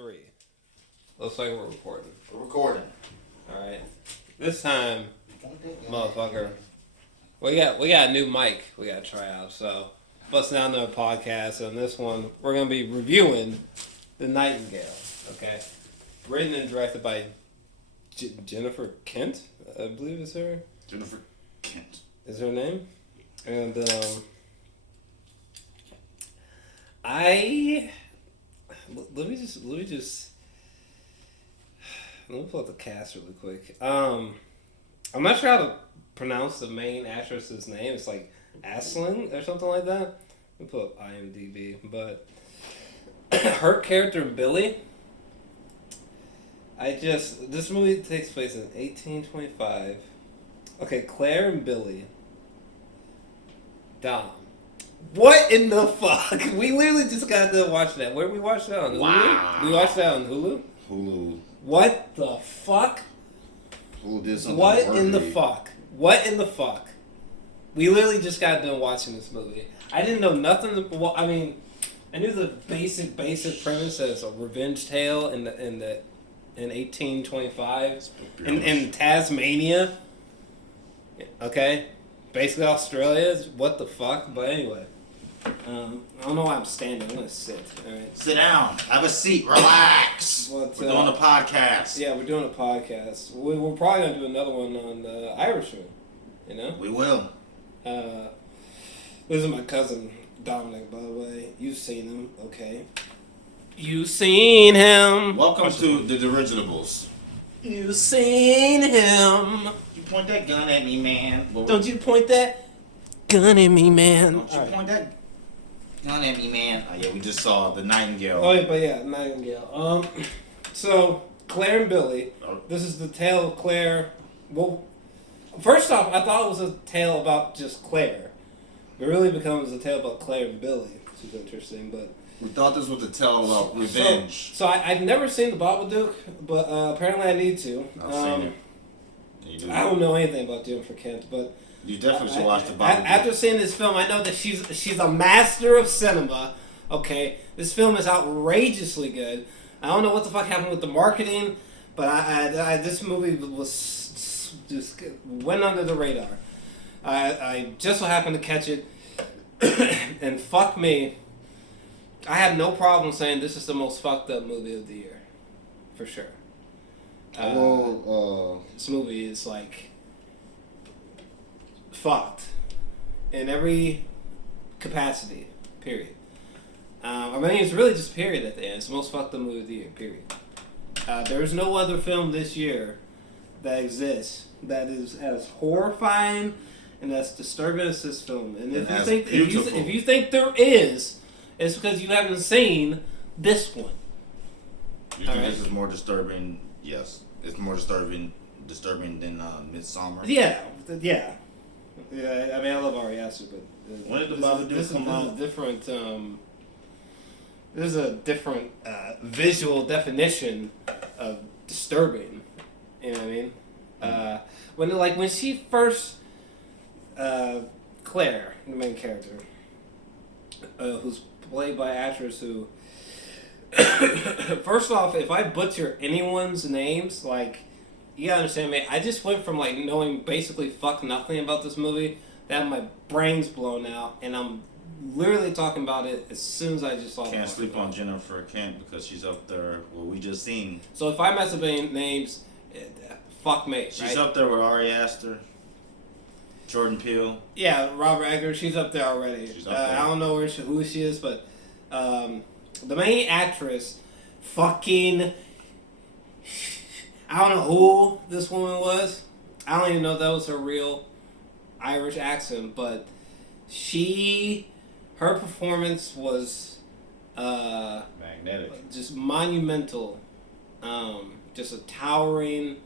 3. Looks like we're recording. We're recording. Alright. This time, motherfucker, we got a new mic we gotta try out, so bust down the podcast. On this one, we're gonna be reviewing The Nightingale, okay? Written and directed by Jennifer Kent, I believe is her. Jennifer Kent. Is her name? And, let me pull up the cast really quick. I'm not sure how to pronounce the main actress's name. It's like Aisling or something like that. Let me pull up IMDb. But her character Billy. This movie takes place in 1825. Okay, Claire and Billy. Dom. What in the fuck? We literally just got to watch that. Where did we watch that on? Hulu? Wow. We watched that on Hulu? Hulu. What the fuck? Hulu did something. What in the fuck? What in the fuck? We literally just got done watching this movie. I didn't know nothing. Well, I mean, I knew the basic premise as a revenge tale in 1825 in Tasmania. Okay, basically Australia. What the fuck? But anyway, I don't know why I'm standing. I'm gonna sit. All right. Sit down. Have a seat. Relax. We're doing a podcast. Yeah, we're doing a podcast. We're probably gonna do another one on the Irishman. You know. We will. This is my cousin Dominic, by the way. You've seen him, okay? You've seen him. Welcome to the Dirigibles. You've seen him. You point that gun at me, man. Don't you point that gun at me, man. Don't you point that gun at me, man. Oh yeah, we just saw The Nightingale. Oh yeah, but yeah, Nightingale. So Claire and Billy. This is the tale of Claire. Well, first off, I thought it was a tale about just Claire. It really becomes a tale about Claire and Billy, which is interesting, but. We thought this was a tale about revenge. So I've never seen The Babadook, but apparently I need to. I've seen it. You do. I don't know anything about Jennifer Kent, but you definitely should watch The Babadook. After seeing this film, I know that she's a master of cinema. Okay, this film is outrageously good. I don't know what the fuck happened with the marketing, but this movie was just went under the radar. I just so happened to catch it, and fuck me. I have no problem saying this is the most fucked up movie of the year, for sure. This movie is like fucked in every capacity. Period. I mean, it's really just period at the end. It's the most fucked up movie of the year. Period. There is no other film this year that exists that is as horrifying and as disturbing as this film. And if you think there is. It's because you haven't seen this one. You think this is more disturbing? Yes, it's more disturbing than Midsommar. Yeah. I mean, I love Ari Aster, but when did the Babadook come out? There's a different visual definition of disturbing. You know what I mean? When she first Claire, the main character, who's played by an actress who first off, if I butcher anyone's names, you gotta understand me, I just went from knowing basically fuck nothing about this movie that my brain's blown out, and I'm literally talking about it as soon as I just saw it. Can't sleep on Jennifer Kent because she's up there. Well, we just seen. So if I mess up any names, fuck me. She's up there with Ari Aster. Jordan Peele. Yeah, Robert Eggers. She's up there already. She's up there. I don't know who she is, but the main actress, fucking, I don't know who this woman was. I don't even know if that was her real Irish accent, but her performance was magnetic, just monumental, just a towering,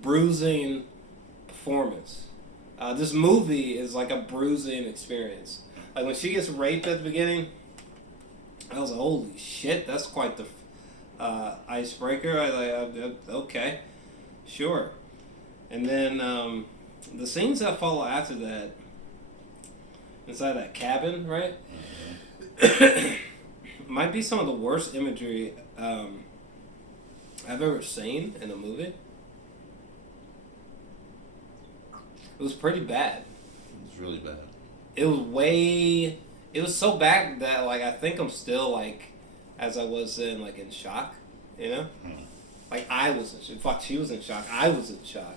bruising performance. This movie is like a bruising experience. Like when she gets raped at the beginning, I was like, holy shit, that's quite the icebreaker. Okay, sure. And then the scenes that follow after that, inside that cabin, right? might be some of the worst imagery I've ever seen in a movie. It was pretty bad. It was really bad. It was so bad that, like, I think I'm still, like, as I was then, like, in shock, you know? Like, I was in shock. Fuck, she was in shock. I was in shock.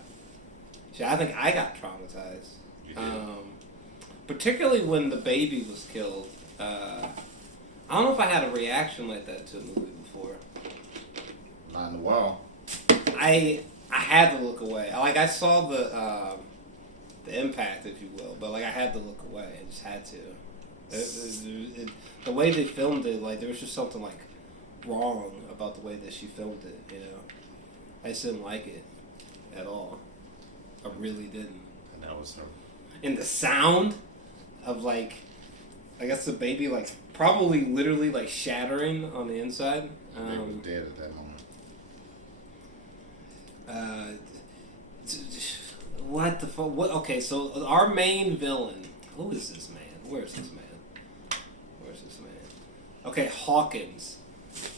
Shit, I think I got traumatized. Particularly when the baby was killed. I don't know if I had a reaction like that to a movie before. Not in a while. I had to look away. Like, I saw the impact, if you will, but, like, I had to look away. I just had to. The way they filmed it, like, there was just something, like, wrong about the way that she filmed it, you know? I just didn't like it at all. I really didn't. And that was her. And the sound of, like, I guess the baby, like, probably literally, like, shattering on the inside. The baby was dead at that moment. What the fuck? What? Okay, so our main villain. Who is this man? Where's this man? Okay, Hawkins.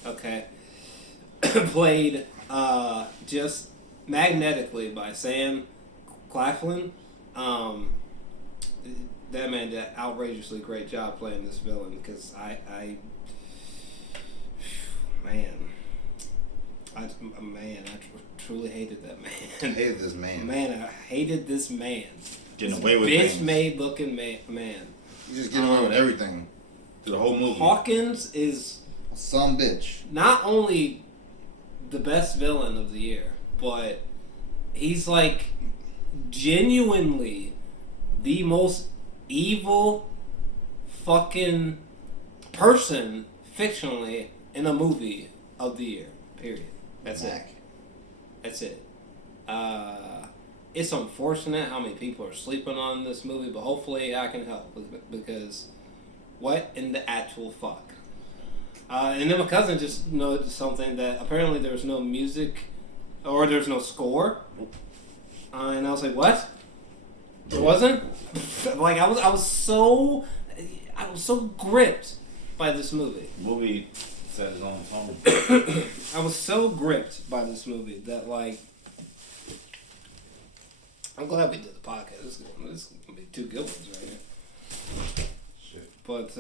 Okay. Played just magnetically by Sam Claflin. That man did an outrageously great job playing this villain because I truly hated that man. I hated this man. Man, I hated this man. Getting away with things. Bitch-made looking man. You just getting away with everything. Through the whole movie. Hawkins is some bitch. Not only the best villain of the year, but he's like genuinely the most evil fucking person fictionally in a movie of the year. Period. That's it. That's it. It's unfortunate how many people are sleeping on this movie, but hopefully I can help because what in the actual fuck? And then my cousin just noticed something that apparently there's no music or there's no score. And I was like, what? There wasn't? Like I was so gripped by this movie. The movie set his own tone. I was so gripped by this movie that, like, I'm glad we did the podcast. This is gonna be two good ones right here. Shit. But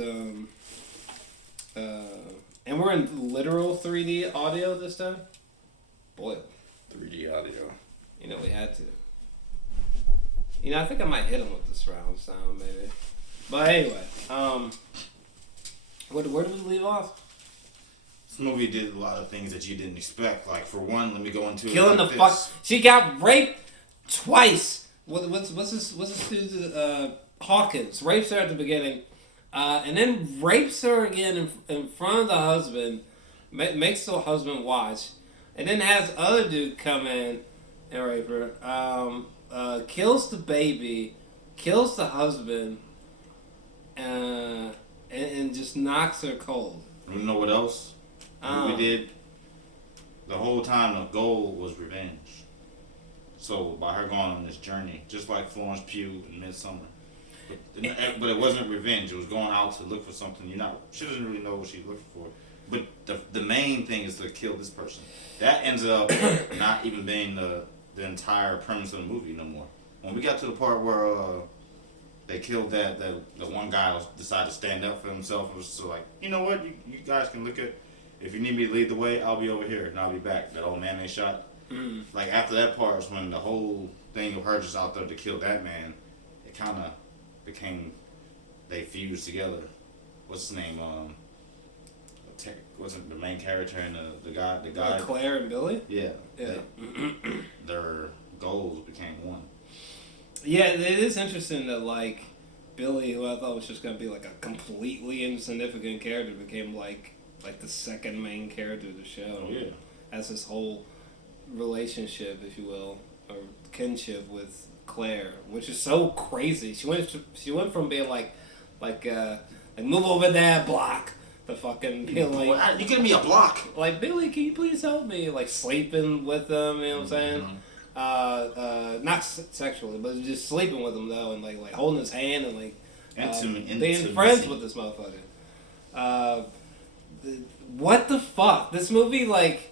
and we're in literal 3D audio this time. Boy, 3D audio. You know we had to. You know, I think I might hit him with the surround sound maybe. But anyway, where did we leave off? This movie did a lot of things that you didn't expect. Like, for one, let me go into killing it like the fuck. She got raped twice. What's this dude? Hawkins rapes her at the beginning, and then rapes her again in front of the husband. Makes the husband watch, and then has other dude come in and rape her. Kills the baby, kills the husband, and just knocks her cold. You know what else? We did the whole time. The goal was revenge. So by her going on this journey, just like Florence Pugh in Midsummer, but it wasn't revenge. It was going out to look for something. She doesn't really know what she's looking for. But the main thing is to kill this person. That ends up not even being the entire premise of the movie no more. When we got to the part where they killed the one guy decided to stand up for himself and was so like, you know what, you guys can look at. If you need me to lead the way, I'll be over here and I'll be back. That old man they shot. Mm. Like, after that part is when the whole thing of her just out there to kill that man, it kind of became, they fused together. What's his name? Wasn't the main character and the guy? Claire and Billy? Yeah. Yeah. Their goals became one. Yeah, it is interesting that, like, Billy, who I thought was just going to be, like, a completely insignificant character, became, like the second main character of the show. Oh, yeah. Has this whole relationship, if you will, or kinship with Claire, which is so crazy. She went from being like move over that block to fucking being like, you giving me a block? Like, Billy, can you please help me? Like, sleeping with them, you know what I'm saying? Mm-hmm. Not sexually, but just sleeping with him though, and like holding his hand and like being friends with this motherfucker. what the fuck? This movie, like,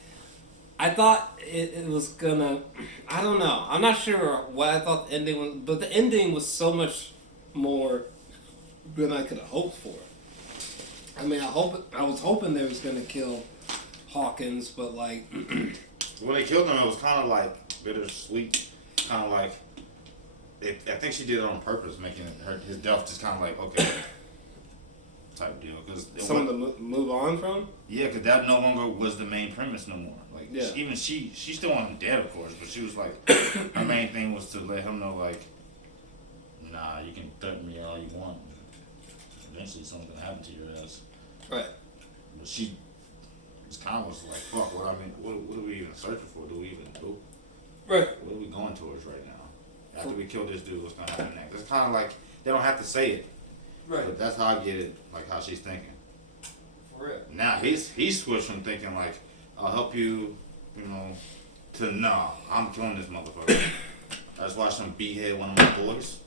I thought it was gonna. I don't know. I'm not sure what I thought the ending was, but the ending was so much more than I could have hoped for. I mean, I was hoping they was gonna kill Hawkins, but like, when they killed him, it was kind of like bittersweet, kind of like. I think she did it on purpose, making his death just kind of like okay, type deal. Cause something to move on from. Yeah, because that no longer was the main premise no more. Like yeah. Even she still wanted him dead, of course, but she was like, her main thing was to let him know like, nah, you can threaten me all you want. Eventually, something happened to your ass. Right. But she just kind of was like, fuck. What I mean, what are we even searching for? Do we even do? Right. What are we going towards right now? After we kill this dude, what's gonna happen next? It's kind of like they don't have to say it. Right. But that's how I get it, like how she's thinking. For real. Now he's switched from thinking like, I'll help you, you know, to nah, I'm killing this motherfucker. I just watched him behead one of my boys.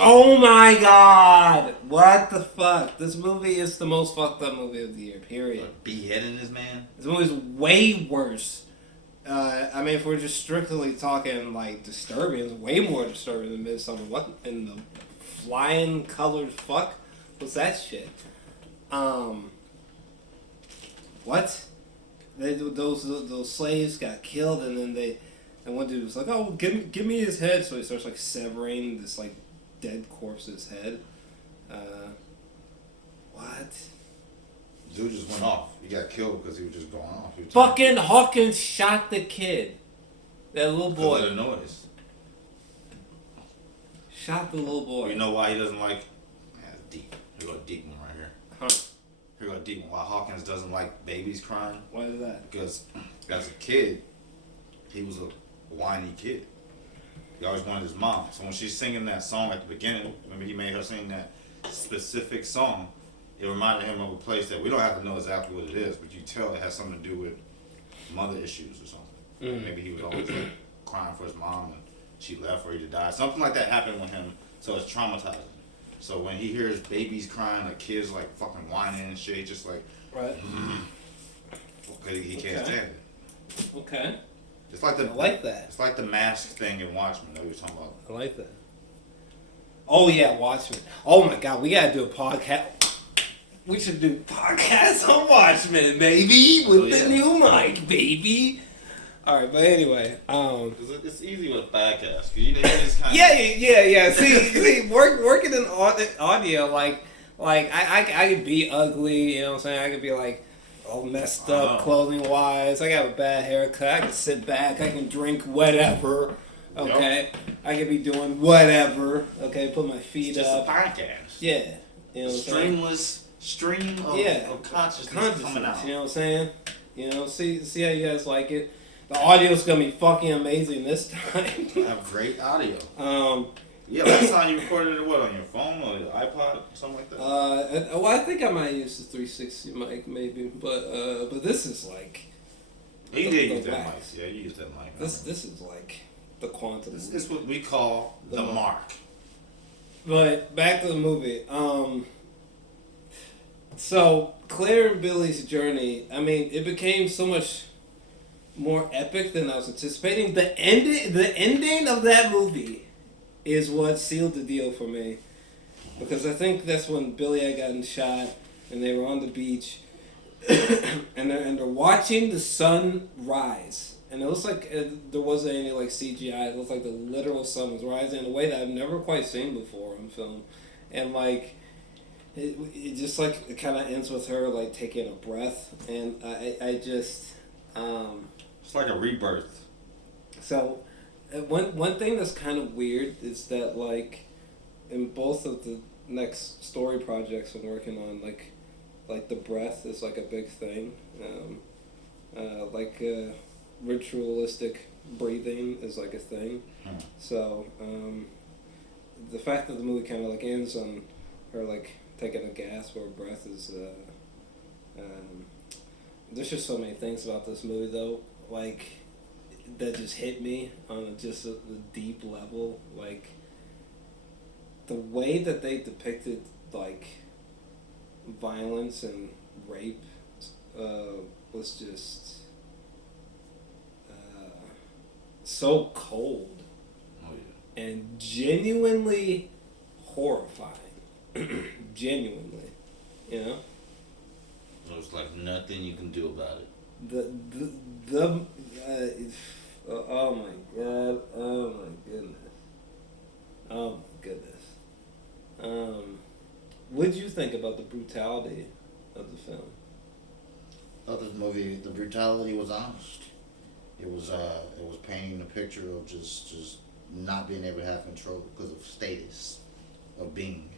Oh my god! What the fuck? This movie is the most fucked up movie of the year, period. Like beheading this man? This movie's way worse. I mean, if we're just strictly talking, like, disturbing, it's way more disturbing than Midsommar. What in the flying colored fuck was that shit? What? Those slaves got killed, and then one dude was like, "Oh, give me his head." So he starts like severing this like dead corpse's head. What? Dude just went off. He got killed because he was just going off. Fucking Hawkins shot the kid. That little boy. Because of the noise. Shot the little boy. You know why he doesn't like? Man, it's deep. Here go a deep one right here. Huh. Here go a deep one. Why Hawkins doesn't like babies crying? Why is that? Because as a kid, he was a whiny kid. He always wanted his mom. So when she's singing that song at the beginning, remember he made her sing that specific song, it reminded him of a place that we don't have to know exactly what it is, but you tell it has something to do with mother issues or something. Mm. Maybe he was always like, crying for his mom and she left or he died. Something like that happened with him, so it's traumatizing. So when he hears babies crying, like kids like fucking whining and shit, he's just like, right. Because he can't stand it. Okay. It's like I like that. It's like the mask thing in Watchmen that we were talking about. I like that. Oh yeah, Watchmen. Oh my god, we gotta do a podcast. We should do podcasts on Watchmen, baby, with the new mic, baby. All right, but anyway, it's easy with a podcast because you know just kind of yeah. See, working in audio, like I could be ugly, you know what I'm saying? I could be like all messed up clothing wise. I got a bad haircut. I can sit back. I can drink whatever. Okay, yep. I could be doing whatever. Okay, put my feet it's up. Just a podcast. Yeah, you know what I'm saying? Stream of consciousness coming out. You know what I'm saying? You know, see how you guys like it. The audio's gonna be fucking amazing this time. I have great audio. Yeah, last time you recorded it on your phone or your iPod, something like that. I think I might use the 360 mic maybe, but this is like. You did use that mic. Yeah, you used that mic. This is like the quantum. This is what we call the mark. But back to the movie. So Claire and Billy's journey. I mean, it became so much more epic than I was anticipating. The ending of that movie is what sealed the deal for me, because I think that's when Billy had gotten shot and they were on the beach and they're watching the sun rise, and it looks like there wasn't any like CGI. It looked like the literal sun was rising in a way that I've never quite seen before on film, and like it just like it kind of ends with her like taking a breath, and I just it's like a rebirth. So, one thing that's kind of weird is that, like, in both of the next story projects I'm working on, like the breath is, like, a big thing. Ritualistic breathing is, like, a thing. So, the fact that the movie kind of, like, ends on her, like, taking a gasp or a breath is, there's just so many things about this movie, though. Like, that just hit me on just a deep level. Like, the way that they depicted, like, violence and rape was just so cold and genuinely horrifying. Genuinely, you know. It was like nothing you can do about it. Oh my god! Oh my goodness! Oh my goodness! What did you think about the brutality of the film? I thought this movie, the brutality was honest. It was painting a picture of just not being able to have control because of status, of being,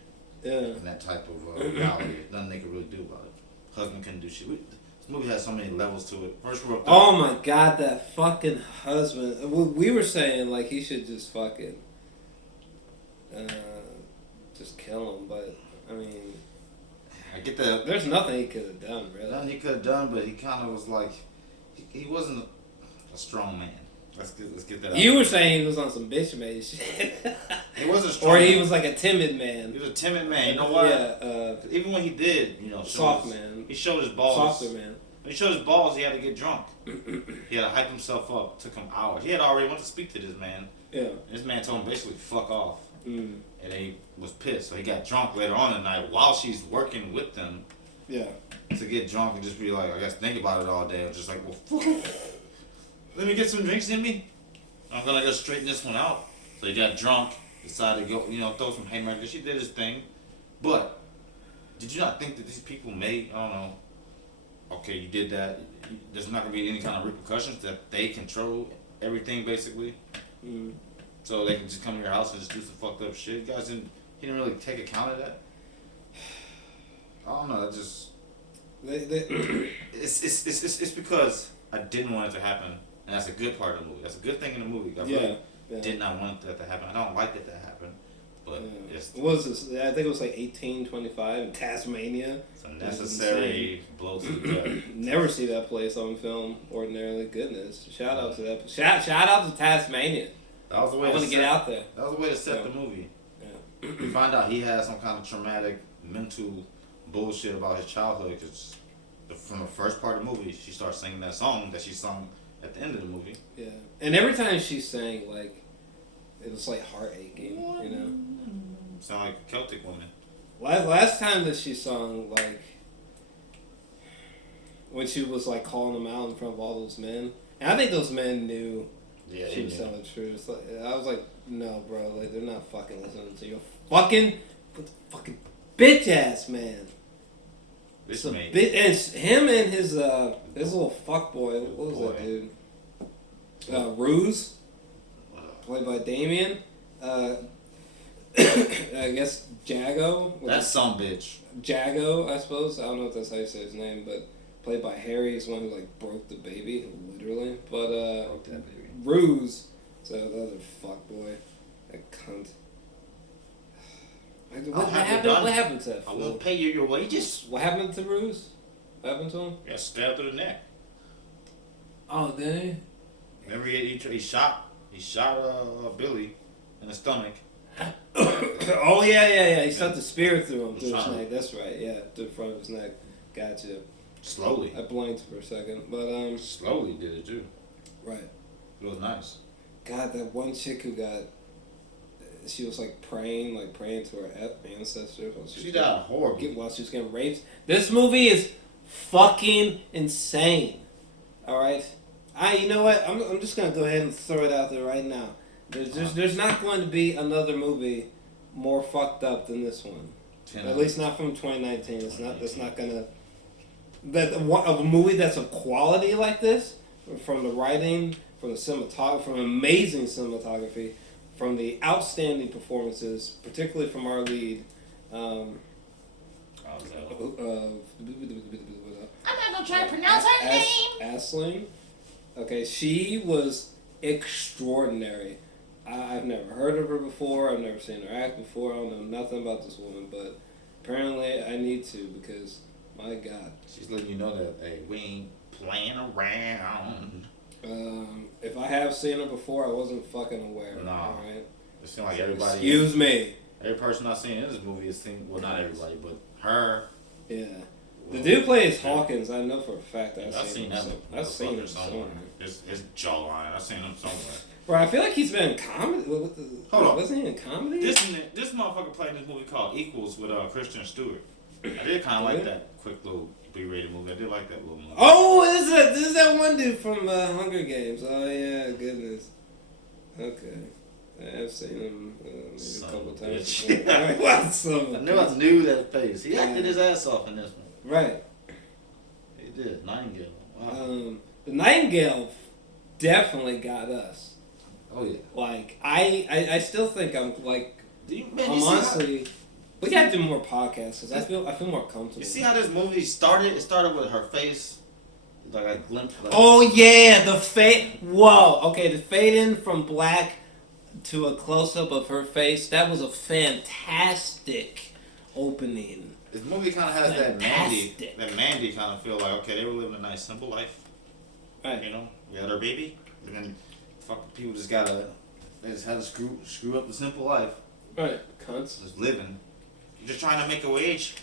and that type of reality. Nothing they could really do about it. Husband couldn't do shit. This movie has so many levels to it. First, oh my god, that fucking husband. We were saying like he should just fucking just kill him, but I mean, I get that. There's nothing he could have done, really. Nothing he could have done, but he kind of was like, he wasn't a strong man. Let's get that out. You were saying he was on some bitch made shit. He wasn't strong. Or he was like a timid man. He was a timid man. You know what? Yeah. Even when he did, soft man. He showed his balls. Softer man. When he showed his balls, he had to get drunk. He had to hype himself up. It took him hours. He had already went to speak to this man. Yeah. And this man told him basically, fuck off. And he was pissed. So he got drunk later on at night while she's working with them. Yeah. To get drunk and just be like, I guess think about it all day. I'm just like, well, fuck it. Let me get some drinks in me. I'm gonna go straighten this one out. So he got drunk, decided to go, throw some haymakers. She did his thing. But did you not think that these people made, I don't know, okay, you did that. There's not gonna be any kind of repercussions, that they control everything basically. So they can just come to your house and just do some fucked up shit. You guys he didn't really take account of that. I don't know. It's because I didn't want it to happen, and that's a good part of the movie. That's a good thing in the movie. I really did not want that to happen. I don't like that to happen, but what was this? I think it was like 1825 in Tasmania. It's a necessary blow to the gut. Never see that place on film ordinarily. Goodness, shout out to that. Shout out to Tasmania. That was the way I want to get out there. That was the way to set the movie. Yeah. You find out he had some kind of traumatic mental bullshit about his childhood, because from the first part of the movie, she starts singing that song that she sung at the end of the movie. Yeah, and every time she sang, like, it was like heart aching, Sound like a Celtic woman. Last time that she sung, like, when she was like calling them out in front of all those men, and I think those men knew. Yeah, she was telling the truth. Like, I was like, no, bro, like they're not fucking listening to your fucking bitch ass man. This and him and his little fuck boy. What was that dude? Ruse, played by Damien. I guess Jago. That's some bitch. Jago, I suppose. I don't know if that's how you say his name, but played by Harry. He's the one who like broke the baby, literally. But broke that baby. Ruse, so the other fuck boy, that cunt. What happened to that fool? I won't pay you your wages. What happened to Ruse? What happened to him? He got stabbed through the neck. Oh, did he? Remember he shot Billy in the stomach. Oh yeah. He shot the spear through him, through his neck. That's right. Yeah, through the front of his neck. Gotcha. Slowly. I blinked for a second, but slowly did it too. Right. It was nice. God, that one chick who got. She was like praying to her ancestors. She died horribly while she was getting raped. This movie is fucking insane. All right, you know what? I'm just gonna go ahead and throw it out there right now. There's not going to be another movie more fucked up than this one. At least not from 2019. It's not gonna. A movie that's of quality like this, from the writing, from the cinematography, from amazing cinematography, from the outstanding performances, particularly from our lead. I'm not gonna try to pronounce her name. Aisling. Okay, she was extraordinary. I've never heard of her before. I've never seen her act before. I don't know nothing about this woman, but apparently I need to, because my God. She's letting you know that, hey, we ain't playing around. If I have seen her before, I wasn't fucking aware. No. All right. It seems like everybody. Excuse me. Every person I've seen in this movie has seen, well, not everybody, but her. Yeah. The dude plays Hawkins. I know for a fact. I've seen that. I've seen him somewhere. It's jawline. I've seen him somewhere. Bro, I feel like he's been in comedy. Hold on. Wasn't he in comedy? This motherfucker played in this movie called Equals with Kristen Stewart. I did kind of like that quick little B-rated movie. I did like that little movie. Oh, this is that one dude from Hunger Games. Oh yeah, goodness. Okay. I've seen him maybe a couple times. I knew that face. He acted his ass off in this one. Right. He did. Nightingale. Wow. The Nightingale definitely got us. Oh yeah. Like I still think I'm like I'm honestly. We gotta do more podcasts because I feel more comfortable. You see how this movie started? It started with her face, like a glimpse. Like, oh yeah, the fade. Whoa. Okay, the fade in from black to a close up of her face. That was a fantastic opening. This movie kind of has that Mandy kind of feel like, okay, they were living a nice simple life. Right. You know, we had our baby, and then fucking people they just had to screw up the simple life. Right. Cunts. Just living. You're just trying to make a wage.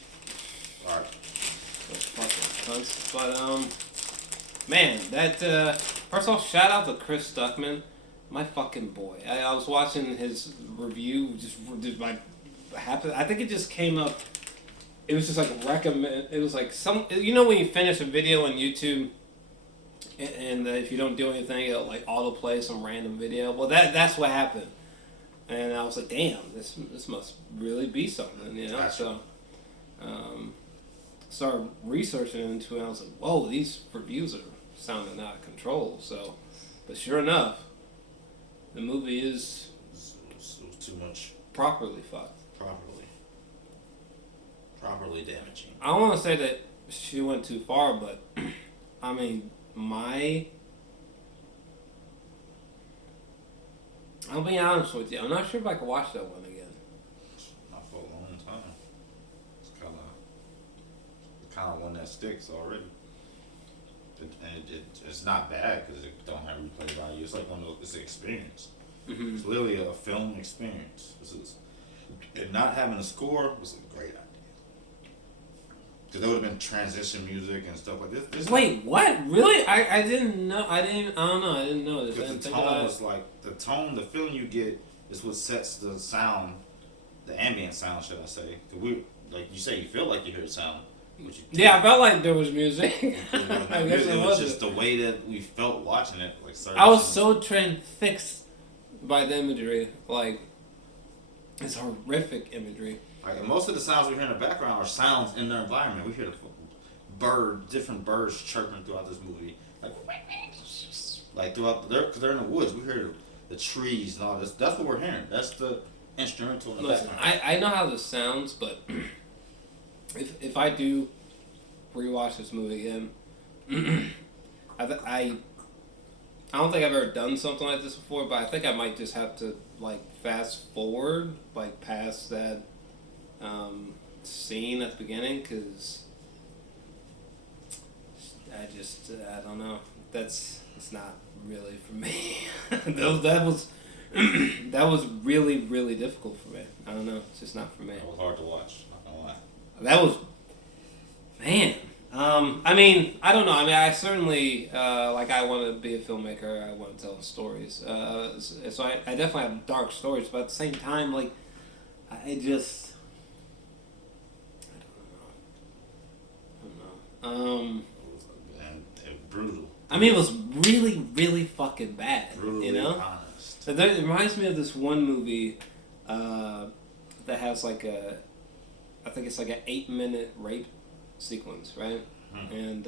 Alright. Fucking cunts. But man, that first of all, shout out to Chris Stuckman. My fucking boy. I was watching his review, just like happened. I think it just came up. It was just like recommend. It was like when you finish a video on YouTube, and if you don't do anything, it'll like autoplay some random video. Well, that's what happened, and I was like, damn, this must really be something, you know. So, started researching into it. And I was like, whoa, these reviews are sounding out of control. So, but sure enough. The movie is too much. Properly fucked. Properly damaging. I don't want to say that she went too far, but I mean, I'll be honest with you. I'm not sure if I can watch that one again. Not for a long time. It's kind of one that sticks already. It's not bad because it don't have replay value. It's like it's an experience. Mm-hmm. It's literally a film experience. And not having a score was a great idea. Because there would have been transition music and stuff like this. Wait, what? Really? I didn't know. I don't know. I didn't know this. Because the tone was like the feeling you get is what sets the sound, the ambient sound, should I say? Like you say, you feel like you hear the sound. Yeah, I felt like there was music. I guess it was just the way that we felt watching it. Like I was so transfixed by the imagery. Like, it's horrific imagery. Like, and most of the sounds we hear in the background are sounds in their environment. We hear the different birds chirping throughout this movie. Like throughout, because they're in the woods. We hear the trees and all this. That's what we're hearing. That's the instrumental in the background. I know how this sounds, but if I do rewatch this movie again, I don't think I've ever done something like this before, but I think I might just have to like fast forward like past that scene at the beginning, because I don't know. It's not really for me. that was really, really difficult for me. I don't know. It's just not for me. It was hard to watch. Not gonna lie. That was, man. I mean, I don't know. I mean, I certainly like. I want to be a filmmaker. I want to tell stories. So I definitely have dark stories, but at the same time, like, I just, I don't know. And brutal. I mean, it was really, really fucking bad. Brutally you know. Honest. So it reminds me of this one movie that has like I think it's like an 8-minute rape sequence, right? And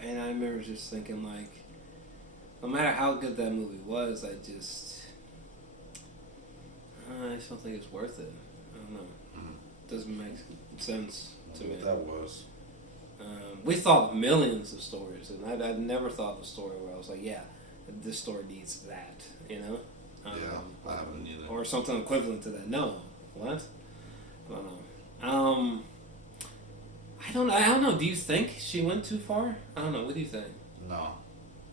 I remember just thinking, like, no matter how good that movie was, I just don't think it's worth it. I don't know. Doesn't make sense to me. That was. We thought millions of stories, and I'd never thought of a story where I was like, yeah, this story needs that, you know? Yeah, I haven't either. Or something equivalent to that. No. What? I don't know. I don't know. Do you think she went too far? I don't know. What do you think? No.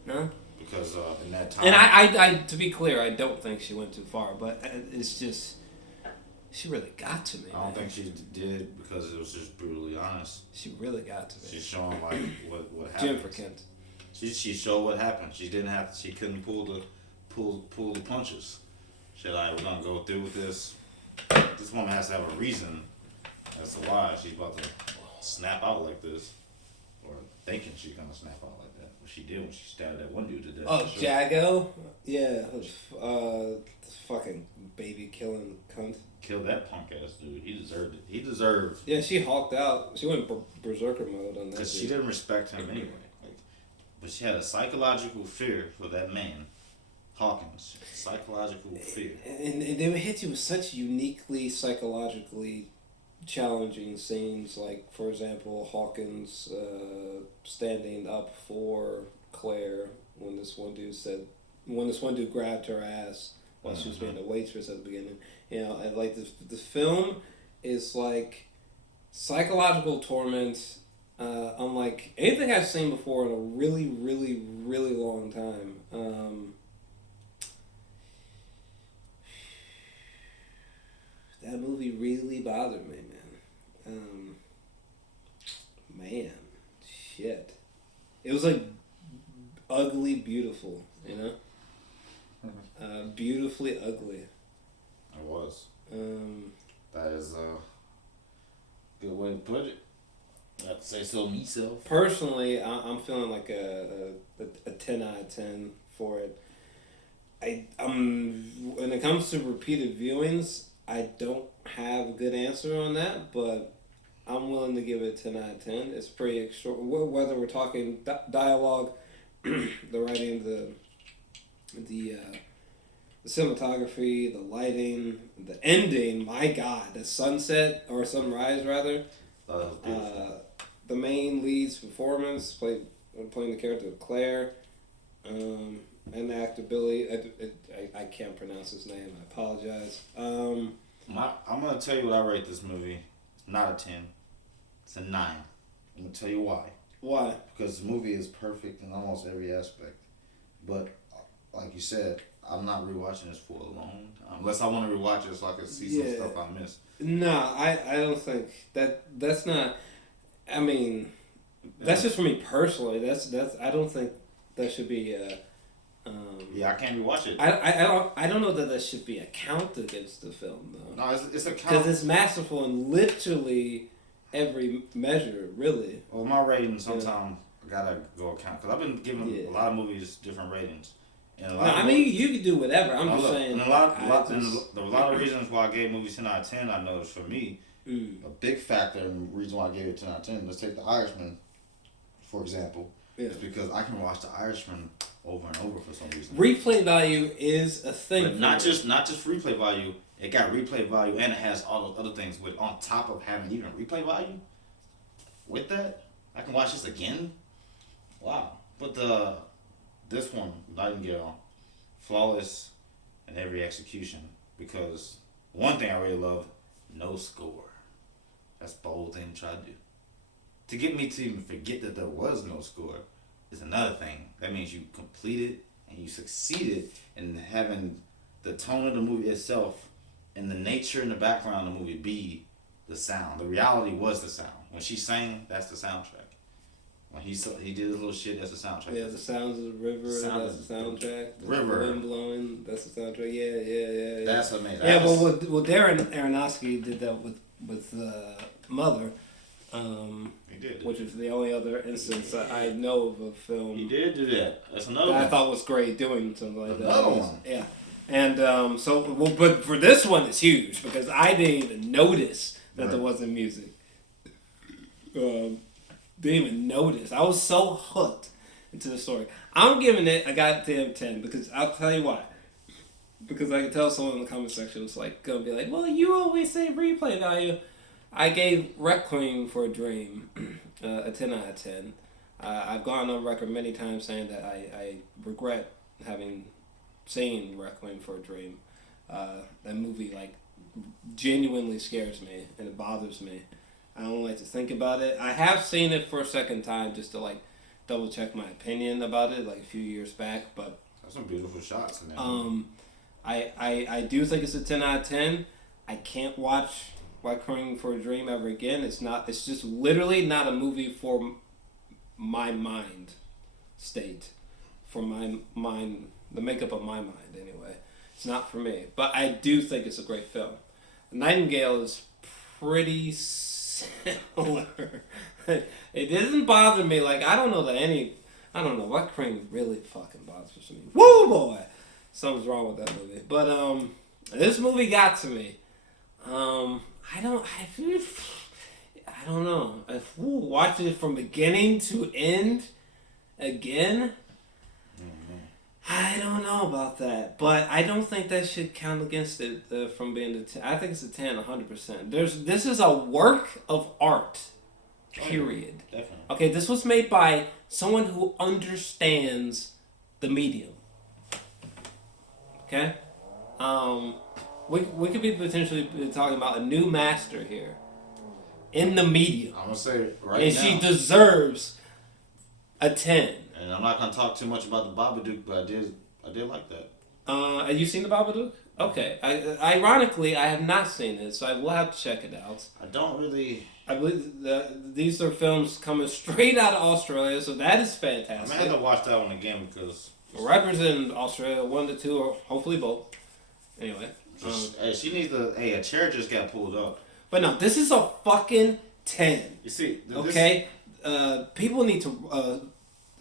No? Because in that time... And I to be clear, I don't think she went too far, but it's just... She really got to me. I don't think she did because it was just brutally honest. She really got to me. She's showing like what happened. Jennifer Kent. She showed what happened. She didn't have. She couldn't pull the punches. She like, we're gonna go through with this. This woman has to have a reason as to why she's about to snap out like this, or thinking she's gonna snap out like that. What she did when she stabbed that one dude to death. Oh, Jago? Yeah, fucking baby killing cunt. Kill that punk ass dude. He deserved it. He deserved. Yeah, she hulked out. She went berserker mode on that. Because she didn't respect him anyway. Like, but she had a psychological fear for that man, Hawkins. Psychological fear. And they would hit you with such uniquely psychologically challenging scenes, like for example, Hawkins standing up for Claire when this one dude grabbed her ass while she was being a waitress at the beginning. You know, and like the film is like psychological torment, unlike anything I've seen before in a really, really, really long time. That movie really bothered me, man. Man, shit. It was like ugly beautiful, you know? Beautifully ugly. It was. That is a good way to put it. I have to say so myself. Personally, I'm feeling like a 10 out of 10 for it. When it comes to repeated viewings, I don't have a good answer on that, but I'm willing to give it a 10 out of 10. It's pretty extraordinary. Whether we're talking dialogue, the writing, the cinematography, the lighting, the ending, my God, the sunset, or sunrise rather. The main lead's performance, playing the character of Claire, and the actor Billy. I can't pronounce his name. I apologize. I'm gonna tell you what I rate this movie. It's not a 10. It's a 9. I'm gonna tell you why. Why? Because the movie is perfect in almost every aspect. But like you said, I'm not rewatching this for a long time. Unless I want to rewatch it so I can see some stuff I missed. No, I don't think that's not. I mean, that's just for me personally. That's I don't think that should be. Yeah, I can't rewatch it. I don't know that should be a count against the film though. No, it's a count because it's masterful in literally every measure, really. Well, my rating sometimes I gotta go account because I've been giving a lot of movies different ratings. And you can do whatever. I'm just saying. And a lot of reasons why I gave movies 10 out of 10. I know is for me. A big factor and the reason why I gave it 10 out of 10. Let's take The Irishman, for example. Yeah. It's because I can watch The Irishman over and over for some reason. Replay value is a thing. But not just replay value. It got replay value and it has all those other things with on top of having even replay value. With that, I can watch this again. Wow. But this one, Nightingale, flawless in every execution. Because one thing I really love, no score. That's a bold thing to try to do. To get me to even forget that there was no score is another thing. That means you completed and you succeeded in having the tone of the movie itself and the nature in the background of the movie be the sound. The reality was the sound. When she sang, that's the soundtrack. When he did his little shit, that's the soundtrack. Yeah, the sounds of the river, that's the soundtrack. The river. Wind blowing, that's the soundtrack. Yeah. That's amazing. Yeah, well, Darren Aronofsky did that with Mother. He did. Which is the only other instance I know of a film. He did do that. That's another one. I thought was great doing something like that. Another one. Yeah. And but for this one, it's huge because I didn't even notice that there wasn't music. Didn't even notice. I was so hooked into the story. I'm giving it a goddamn 10 because I'll tell you why. Because I can tell someone in the comment section was like gonna be like, well, you always say replay value. I gave Requiem for a Dream a 10 out of 10. I've gone on record many times saying that I regret having seen Requiem for a Dream. That movie like genuinely scares me and it bothers me. I don't like to think about it. I have seen it for a second time just to like double check my opinion about it like a few years back, but there's some beautiful shots in there. I do think it's a 10 out of 10. I can't watch Requiem for a Dream ever again. It's just literally not a movie for my mind state. For my mind, the makeup of my mind anyway. It's not for me. But I do think it's a great film. Nightingale is pretty similar. It doesn't bother me. Like, I don't know what Cream really fucking bothers me. Woo boy! Something's wrong with that movie. But this movie got to me. I don't know. If we watch it from beginning to end again, I don't know about that. But I don't think that should count against it from being a 10. I think it's a 10, 100%. This is a work of art. Period. Oh, definitely. Okay, this was made by someone who understands the medium. Okay? We could be potentially talking about a new master here. In the medium. I'm going to say right and now. she deserves a 10. And I'm not going to talk too much about the Babadook, but I did like that. Have you seen the Babadook? Okay. Ironically, I have not seen it, so I will have to check it out. I don't really... I believe these are films coming straight out of Australia, so that is fantastic. I may have to watch that one again because... Represent Australia, 1 to 2, or hopefully both. Anyway. Hey, she needs a... Hey, a chair just got pulled up. But no, this is a fucking 10. You see... Okay? People need to...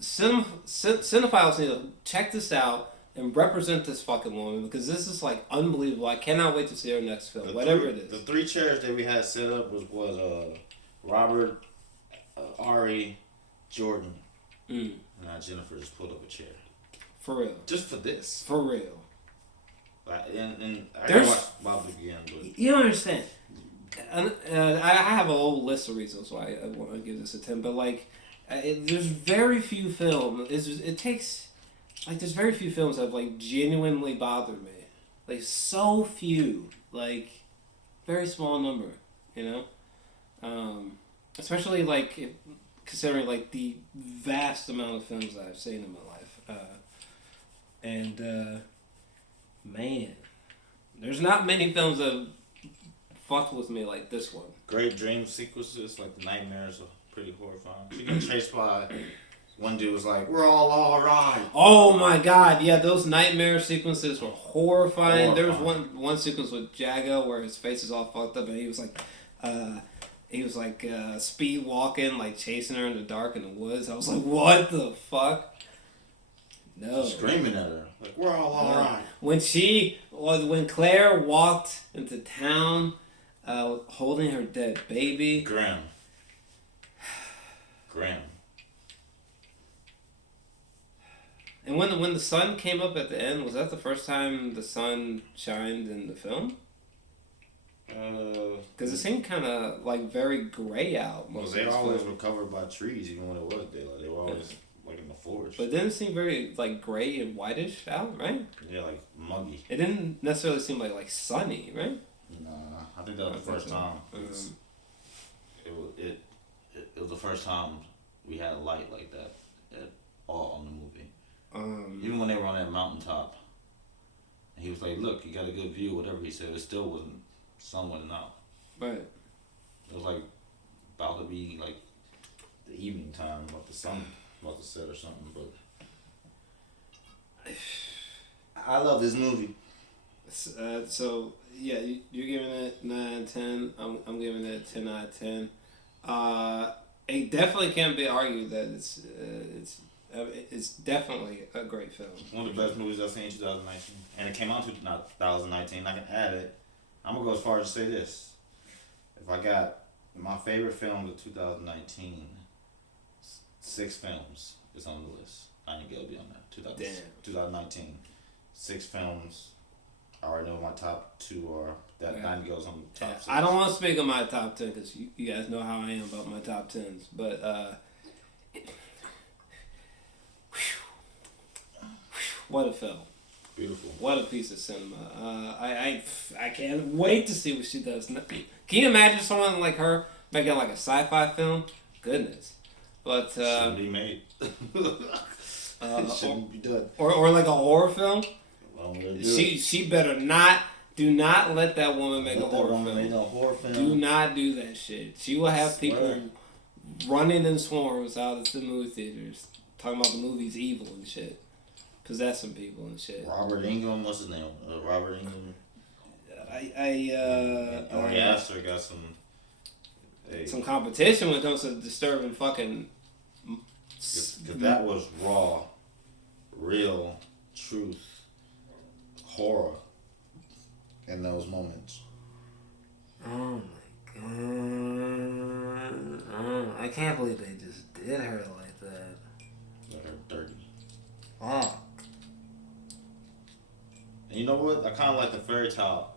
cinephiles need to check this out and represent this fucking woman because this is like unbelievable. I cannot wait to see her next film, whatever it is. The 3 chairs that we had set up was Robert, Ari, Jordan, and Jennifer just pulled up a chair. For real. Just for this. For real. And I gotta watch Bob again. But you don't understand. I have a whole list of reasons why I want to give this a 10, but like, there's very few films. There's very few films that have like genuinely bothered me. Like so few. Like very small number. You know. Especially like considering like the vast amount of films that I've seen in my life. Man, there's not many films that fucked with me like this one. Great dream sequences, like the nightmares are pretty horrifying. She got chased by one dude was like, "We're all right." Oh my god, yeah, those nightmare sequences were horrifying. There was one sequence with Jago where his face is all fucked up and he was like speed walking, like chasing her in the dark in the woods. I was like, what the fuck? No. Screaming at her. Like, we're all right. When Claire walked into town holding her dead baby. Grim. And when the sun came up at the end, was that the first time the sun shined in the film? Because it seemed kind of like very gray out. Well, they always were covered by trees, even when it was daylight. They were always like in the forest. But it didn't seem very like gray and whitish out, right? Yeah, like muggy. It didn't necessarily seem like sunny, right? Nah, I think that was the first time. It was the first time we had a light like that at all on the movie. Even when they were on that mountaintop, and he was like, "Look, you got a good view." Whatever he said, it still wasn't. Sun wasn't out. Right. It was like about to be like the evening time, about the sun about to set or something. But I love this movie. So yeah, you're giving it 9 out of 10. I'm giving it 10 out of 10. It definitely can't be argued that it's definitely a great film. One of the best movies I've seen in 2019, and it came out in 2019. I can add it. I'm gonna go as far as to say this: if I got my favorite films of 2019, 6 films is on the list. Nightingale be on that. 2019, 6 films. I already know my top 2 are. That Nightingale's on the top 6. I don't want to speak on my top 10 because you guys know how I am about my top 10s, but what a film. Beautiful. What a piece of cinema. I can't wait to see what she does. Can you imagine someone like her making like a sci-fi film? Goodness. But shouldn't be made. It shouldn't be done. Or like a horror film. Well, She better not Do not let that woman make a Let that horror woman make film. no horror film. Do not do that shit. She will have Swear. people running in swarms out of the movie theaters, talking about the movie's evil and shit, possessing people and shit. Robert Ingram, what's his name? Robert Ingram. Ari Aster got some competition when it comes to disturbing fucking. Because that was raw, real, truth, Horror. In those moments. Oh my god! I can't believe they just did her like that. They're dirty. Oh. And you know what? I kind of like the fairy tale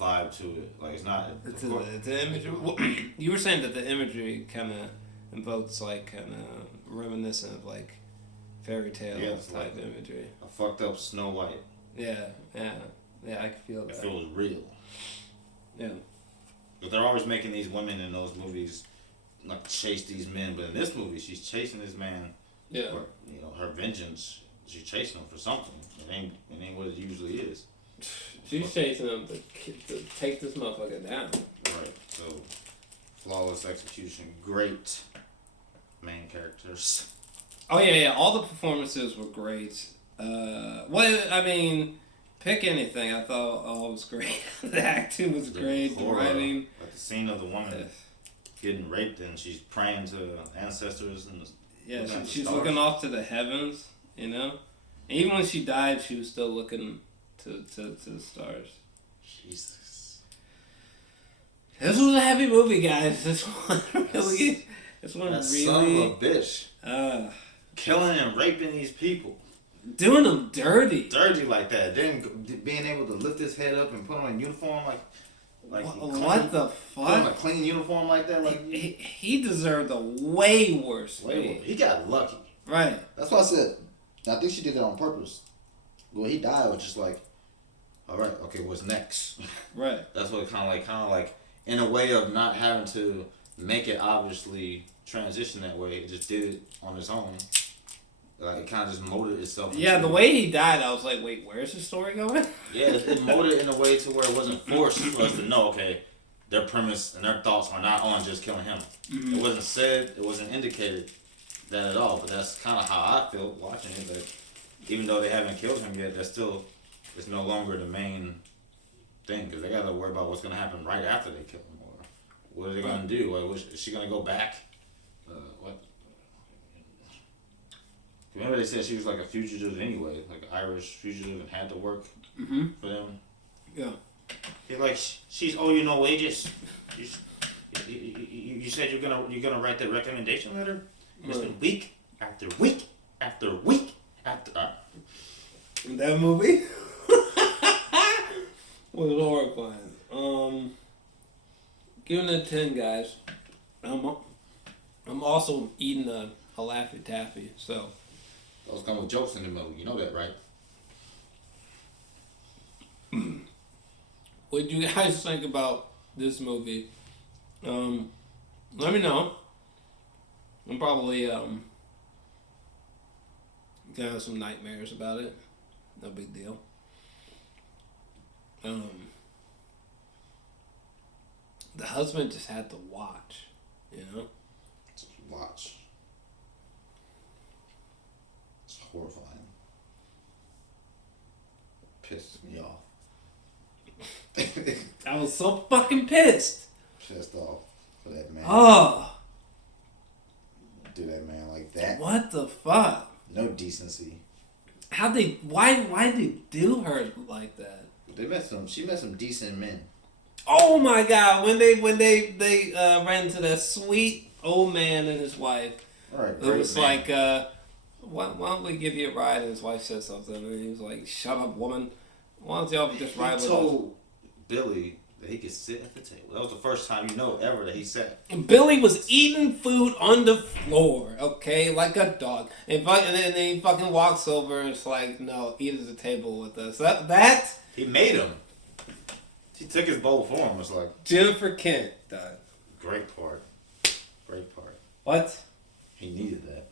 vibe to it. Like it's not. It's the imagery. You were saying that the imagery kind of invokes like kind of reminiscent of like fairy tale type like imagery. A fucked up Snow White. Yeah, I can feel that. It feels real. Yeah. But they're always making these women in those movies like chase these men. But in this movie, she's chasing this man. Yeah. For, her vengeance. She's chasing him for something. It ain't what it usually is. She's chasing him to take this motherfucker down. Right. So, flawless execution. Great main characters. Oh yeah. All the performances were great. Pick anything. I thought all was great. The acting was great. The writing. Like the scene of the woman getting raped and she's praying to ancestors and she's looking off to the heavens. And even when she died, she was still looking to the stars. Jesus. This was a heavy movie, guys. This one really. That son of a bitch. Killing and raping these people. Doing them dirty. Dirty like that. Then being able to lift his head up and put on a uniform like what the fuck? Put on a clean uniform like that. Like he deserved a way worse. He got lucky. Right. That's why I said. I think she did that on purpose. When he died, it was just like, all right, okay, what's next? Right. That's what kind of like in a way of not having to make it obviously transition that way. It just did it on its own. Like it kind of just molded itself. Yeah, the way he died, I was like, wait, where's the story going? Yeah, it molded in a way to where it wasn't forced for us to know, okay, their premise and their thoughts are not on just killing him. Mm-hmm. It wasn't said, it wasn't indicated that at all, but that's kind of how I feel watching it, that even though they haven't killed him yet, it's no longer the main thing, because they got to worry about what's going to happen right after they kill him, or what are they going to do? Like, is she going to go back? What? Remember they said she was like a fugitive anyway, like an Irish fugitive and had to work for them? Yeah. He's like, she's owe you no wages. You said you're gonna write the recommendation letter? And it's been week after week after week after... That movie was horrifying. Giving it a 10, guys. I'm also eating a Laffy Taffy, so... Those come with jokes in the movie. You know that, right? What do you guys think about this movie? Let me know. I'm probably gonna have some nightmares about it. No big deal. The husband just had to watch, Just watch. It's horrifying. Pissed me off. I was so fucking pissed. Pissed off for that man. Oh. Do that man like that. What the fuck? No decency. Why did they do her like that? She met some decent men. Oh my god, when they ran into that sweet old man and his wife. Right, it was man. Like, why don't we give you a ride? And his wife said something, and he was like, "Shut up, woman. Why don't y'all just ride with us?" He told Billy that he could sit at the table. That was the first time ever that he sat. And Billy was eating food on the floor, okay, like a dog. And then he fucking walks over and it's like, "No, eat at the table with us." That he made him. He took his bowl for him. It was like Jennifer Kent died. Great part. What? He needed that.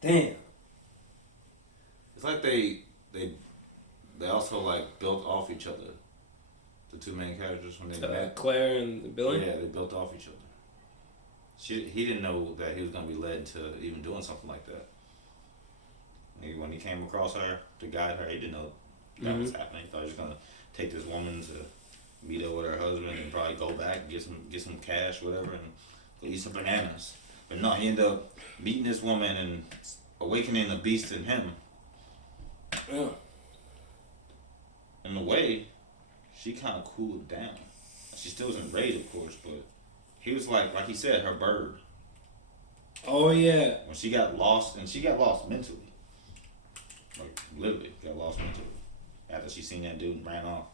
Damn. It's like they they also like built off each other. The two main characters when they met. Claire and Billy? Yeah, they built off each other. He didn't know that he was gonna be led to even doing something like that. When he came across her to guide her, he didn't know that was happening. He thought he was gonna take this woman to meet up with her husband and probably go back and get some cash, whatever, and go eat some bananas. But no, he ended up meeting this woman and awakening the beast in him. Yeah. In a way, she kind of cooled down. She still was enraged, of course, but he was like he said, her bird. Oh yeah. When she got lost, and she got lost mentally. Like literally got lost mentally after she seen that dude and ran off.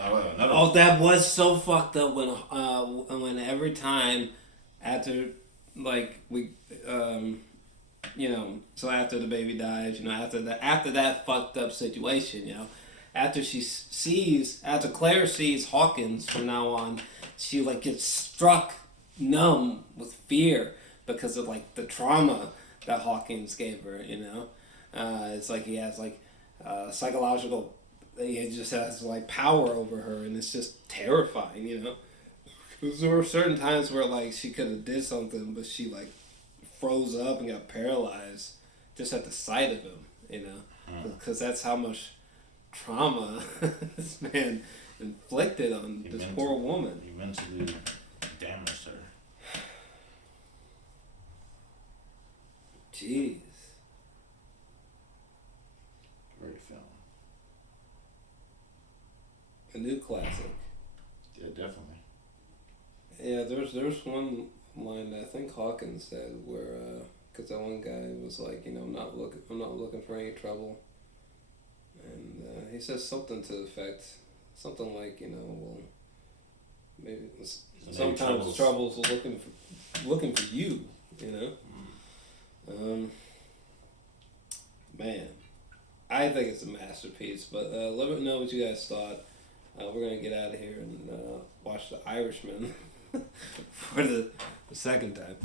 Oh, that was so fucked up when every time after like we so after the baby dies, after that fucked up situation, after Claire sees Hawkins from now on, she like gets struck numb with fear because of like the trauma that Hawkins gave her, it's like he has like psychological, he just has like power over her, and it's just terrifying, because there were certain times where like she could have did something, but she like froze up and got paralyzed just at the sight of him, because that's how much trauma this man inflicted on this poor woman. He mentally damaged her. Jeez. Great film. A new classic. Yeah, definitely. Yeah, there's one line that I think Hawkins said where, because that one guy was like, I'm not looking for any trouble, and he says something to the effect, something like, well, maybe sometimes trouble's looking for you, man, I think it's a masterpiece. But let me know what you guys thought. We're gonna get out of here and watch The Irishman for the second time.